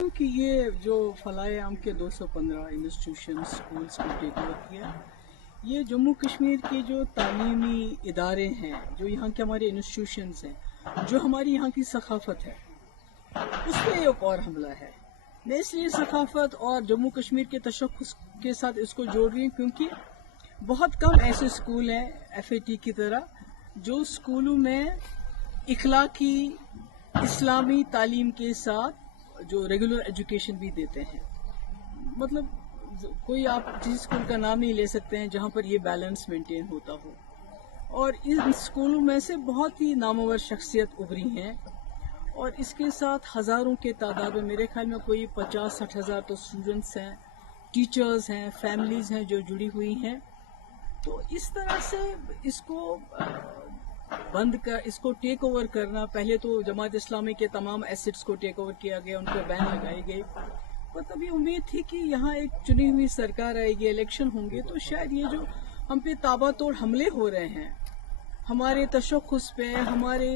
कि ये जो फलाए आम के 215 इंस्टीट्यूशन स्कूल्स को टेक ओवर किया, ये जम्मू कश्मीर के जो तालीमी इदारे हैं, जो यहाँ के हमारे इंस्टीट्यूशंस हैं, जो हमारी यहाँ की सकाफत है, उस पर एक और हमला है। मैं इसलिए सकाफत और जम्मू कश्मीर के तशख्खुस के साथ इसको जोड़ रही हूँ क्योंकि बहुत कम ऐसे स्कूल हैं FAT की तरह जो स्कूलों में इखलाकी इस्लामी तालीम के साथ जो रेगुलर एजुकेशन भी देते हैं। मतलब कोई आप जिस स्कूल का नाम नहीं ले सकते हैं जहाँ पर ये बैलेंस मेंटेन होता हो। और इन स्कूलों में से बहुत ही नामवर शख्सियत उभरी हैं और इसके साथ हज़ारों के तादाद में, मेरे ख्याल में कोई 50-60 हज़ार तो स्टूडेंट्स हैं, टीचर्स हैं, फैमिलीज़ हैं जो जुड़ी हुई हैं। तो इस तरह से इसको इसको टेक ओवर करना, पहले तो जमात इस्लामी के तमाम एसेट्स को टेक ओवर किया गया, उन पर बैन लगाई गई। पर तभी उम्मीद थी कि यहाँ एक चुनी हुई सरकार आएगी, इलेक्शन होंगे, तो शायद ये जो हम पे ताबड़तोड़ हमले हो रहे हैं हमारे तशख्खुस पे, हमारे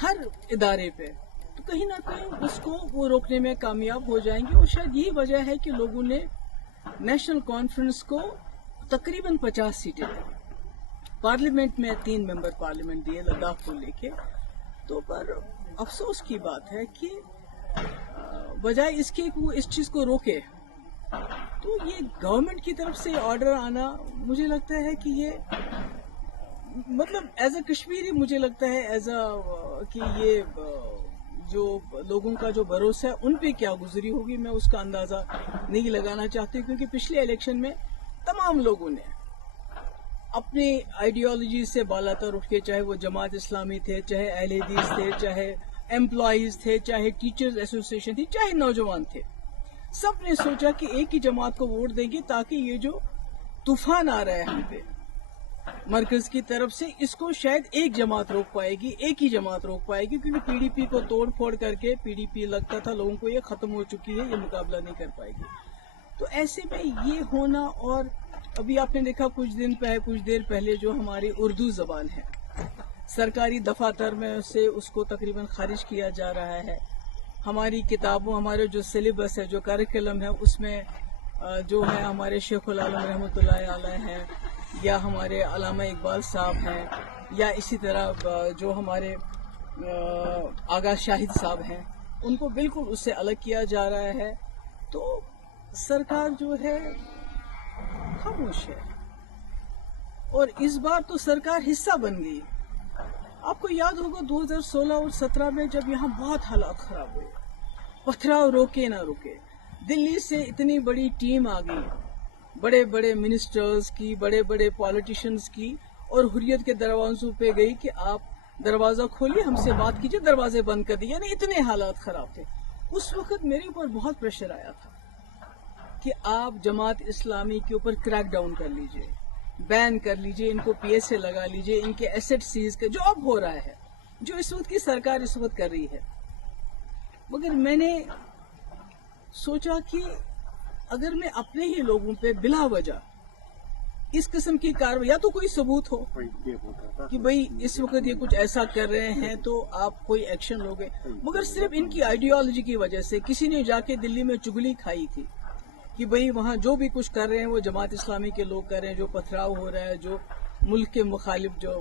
हर इदारे पे, तो कहीं ना कहीं उसको वो रोकने में कामयाब हो जाएंगे। और शायद यही वजह है कि लोगों ने नेशनल कॉन्फ्रेंस को तकरीबन 50 सीटें दी, पार्लियामेंट में 3 मेंबर पार्लियामेंट दिए लद्दाख को लेके। तो पर अफसोस की बात है कि बजाय इसके कि वो इस चीज को रोके, तो ये गवर्नमेंट की तरफ से ऑर्डर आना, मुझे लगता है कि ये मतलब एज अ कश्मीरी मुझे लगता है एज अ कि ये जो लोगों का जो भरोसा है उन पे क्या गुजरी होगी, मैं उसका अंदाजा नहीं लगाना चाहती। क्योंकि पिछले इलेक्शन में तमाम लोगों ने अपनी आइडियोलॉजी से बालातर उठ के, चाहे वो जमात इस्लामी थे, चाहे अहले हदीस थे, चाहे एम्प्लॉयज थे, चाहे टीचर्स एसोसिएशन थी, चाहे नौजवान थे, सब ने सोचा कि एक ही जमात को वोट देंगे ताकि ये जो तूफान आ रहा है हम पे मरकज की तरफ से, इसको शायद एक जमात रोक पाएगी, एक ही जमात रोक पाएगी। क्योंकि PDP को तोड़ फोड़ करके PDP लगता था लोगों को ये खत्म हो चुकी है, ये मुकाबला नहीं कर पाएगी। तो ऐसे में ये होना, और अभी आपने देखा कुछ देर पहले जो हमारी उर्दू जबान है, सरकारी दफातर में से उसको तकरीबन खारिज किया जा रहा है। हमारी किताबों, हमारे जो सिलेबस है, जो करिकुलम है, उसमें जो है हमारे शेखुल आलम रहमतुल्लाह अलैह हैं, या हमारे अल्लामा इकबाल साहब हैं, या इसी तरह जो हमारे आगा शाहिद साहब हैं, उनको बिल्कुल उससे अलग किया जा रहा है। तो सरकार जो है खामोश है, और इस बार तो सरकार हिस्सा बन गई। आपको याद होगा 2016 और 17 में जब यहाँ बहुत हालात खराब हुए, पथराव रोके ना रुके, दिल्ली से इतनी बड़ी टीम आ गई, बड़े बड़े मिनिस्टर्स की, बड़े बड़े पॉलिटिशियंस की, और हुर्रियत के दरवाजों पे गई कि आप दरवाजा खोलिए, हमसे बात कीजिए, दरवाजे बंद कर दिए। यानी इतने हालात खराब थे। उस वक्त मेरे ऊपर बहुत प्रेशर आया था कि आप जमात इस्लामी के ऊपर क्रैक डाउन कर लीजिए, बैन कर लीजिए, इनको PSA लगा लीजिए, इनके एसेट सीज के, जो अब हो रहा है, जो इस वक्त की सरकार इस वक्त कर रही है। मगर मैंने सोचा कि अगर मैं अपने ही लोगों पे बिला वजह इस किस्म की कार्रवाई, या तो कोई सबूत हो कि भाई इस वक्त ये कुछ ऐसा कर रहे हैं तो आप कोई एक्शन लोगे, मगर सिर्फ इनकी आइडियोलॉजी की वजह से किसी ने जाके दिल्ली में चुगली खाई थी कि भाई वहाँ जो भी कुछ कर रहे हैं वो जमात इस्लामी के लोग कर रहे हैं, जो पथराव हो रहा है, जो मुल्क के मुखालिफ जो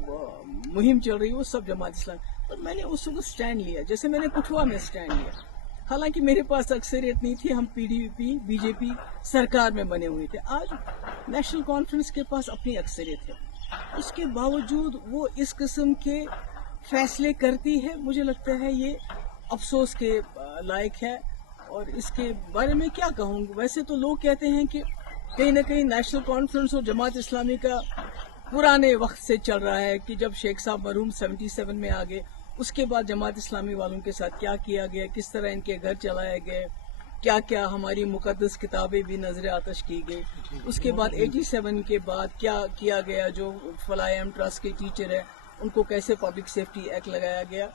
मुहिम चल रही है, वो सब जमात इस्लामी। तो मैंने उस वक्त स्टैंड लिया, जैसे मैंने कुठवा में स्टैंड लिया। हालांकि मेरे पास अक्सरियत नहीं थी, हम PDP BJP सरकार में बने हुए थे। आज नेशनल कॉन्फ्रेंस के पास अपनी अक्सरियत है, उसके बावजूद वो इस किस्म के फैसले करती है। मुझे लगता है ये अफसोस के लायक है। और इसके बारे में क्या कहूँगी, वैसे तो लोग कहते हैं कि कहीं ना कहीं नेशनल कॉन्फ्रेंस और जमात इस्लामी का पुराने वक्त से चल रहा है कि जब शेख साहब मरहूम 77 में आ गए, उसके बाद जमात इस्लामी वालों के साथ क्या किया गया, किस तरह इनके घर चलाए गए, क्या क्या हमारी मुकद्दस किताबें भी नजर आतश की गई। उसके बाद 87 के बाद क्या किया गया, जो फलायम ट्रस्ट के टीचर है उनको कैसे पब्लिक सेफ्टी एक्ट लगाया गया।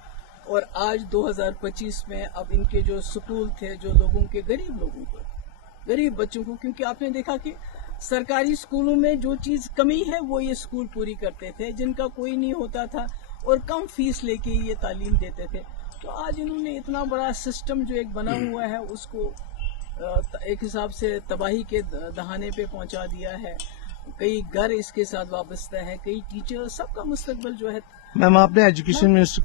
और आज 2025 में अब इनके जो स्कूल थे, जो लोगों के गरीब लोगों को, गरीब बच्चों को, क्योंकि आपने देखा कि सरकारी स्कूलों में जो चीज कमी है वो ये स्कूल पूरी करते थे, जिनका कोई नहीं होता था और कम फीस लेके ये तालीम देते थे। تو آج انہوں نے اتنا بڑا سسٹم جو ایک بنا ہوا ہے اس کو ایک حساب سے تباہی کے دہانے پہ پہنچا دیا ہے. کئی گھر اس کے ساتھ وابستہ ہے, کئی ٹیچر, سب کا مستقبل جو ہے. میم آپ نے ایجوکیشن منسٹر